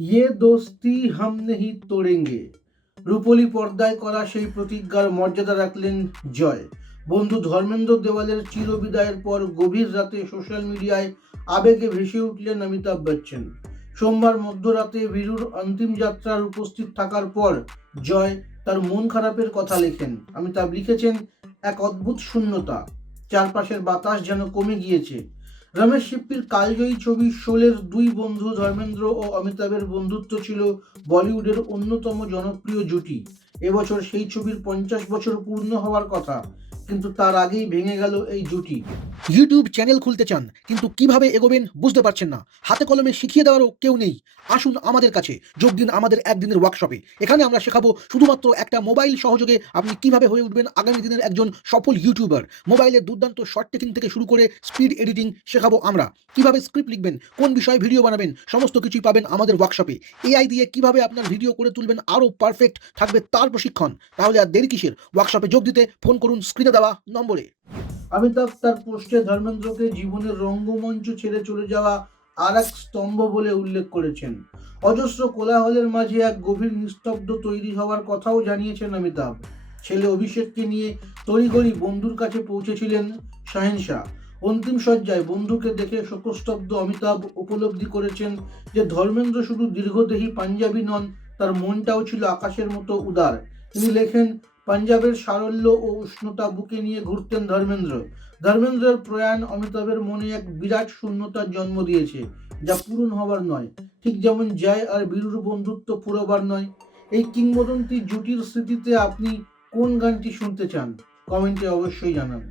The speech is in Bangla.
ইয়ে দোস্তি হাম নেহি তোড়েঙ্গে রূপলি পর্দায় করা সেই প্রতিজ্ঞার মর্যাদা রাখলেন জয়। বন্ধু ধর্মেন্দ্র দেওয়ালের চিরবিদায়ের পর গভীর রাতে সোশ্যাল মিডিয়ায় আবেগে ভেসে উঠলেন অমিতাভ বচ্চন। সোমবার মধ্যরাতে বীরুর অন্তিম যাত্রার উপস্থিত থাকার পর জয় তার মন খারাপের কথা লেখেন। অমিতাভ লিখেছেন, এক অদ্ভুত শূন্যতা। চারপাশের বাতাস যেন কমে গিয়েছে। রমেশ সিপ্পির কালজয়ী ছবি শোলের দুই বন্ধু ধর্মেন্দ্র ও অমিতাভের বন্ধুত্ব ছিল বলিউডের অন্যতম জনপ্রিয় জুটি। এবছর সেই ছবির পঞ্চাশ বছর পূর্ণ হওয়ার কথা। কিন্তু তার আগেই ভেঙে গেল এই জুটি। ইউটিউব চ্যানেল খুলতে চান, কিন্তু কীভাবে এগোবেন বুঝতে পারছেন না। হাতে কলমে শিখিয়ে দেওয়ারও কেউ নেই। আসুন আমাদের কাছে, যোগ দিন আমাদের একদিনের ওয়ার্কশপে এখানে আমরা শেখাবো শুধুমাত্র একটা মোবাইল সহযোগে আপনি কীভাবে হয়ে উঠবেন আগামী দিনের একজন সফল ইউটিউবার মোবাইলের দুর্দান্ত শর্ট টেকিং থেকে শুরু করে স্পিড এডিটিং শেখাবো আমরা। কীভাবে স্ক্রিপ্ট লিখবেন, কোন বিষয়ে ভিডিও বানাবেন, সমস্ত কিছুই পাবেন আমাদের ওয়ার্কশপে এআই দিয়ে কীভাবে আপনার ভিডিও করে তুলবেন আরও পারফেক্ট থাকবে তার প্রশিক্ষণ। তাহলে আর দেরি কিসের? ওয়ার্কশপে যোগ দিতে ফোন করুন স্ক্রিনে দেওয়া নম্বরে। অমিতাভ তার পোস্টে ধর্মেন্দ্রকে জীবনের রঙ্গমঞ্চ ছেড়ে চলে যাওয়া আর এক স্তম্ভ বলে উল্লেখ করেছেন। অজস্র কোলাহলের মাঝে এক গভীর নিস্তব্ধ তৈরি হওয়ার কথাও জানিয়েছেন অমিতাভ। ছেলে অভিষেককে নিয়ে তড়িঘড়ি বন্ধুর কাছে পৌঁছেছিলেন শাহেন শাহ। অন্তিম সজ্জায় বন্ধুকে দেখে শোকস্তব্ধ অমিতাভ উপলব্ধি করেছেন যে ধর্মেন্দ্র শুধু দীর্ঘদেহী পাঞ্জাবি নন, তার মনটাও ছিল আকাশের মতো উদার। তিনি লেখেন পাঞ্জাবের সারল্য ও উষ্ণতা বুকে নিয়ে ঘুরতেন ধর্মেন্দ্র। ধর্মেন্দ্রের প্রয়াণ অমিতাভের মনে এক বিরাট শূন্যতার জন্ম দিয়েছে, যা পূরণ হবার নয়। ঠিক যেমন জয় আর বীরুর বন্ধুত্ব পুরোবার নয়। এই কিংবদন্তি জুটির স্মৃতিতে আপনি কোন গানটি শুনতে চান? কমেন্টে অবশ্যই জানান।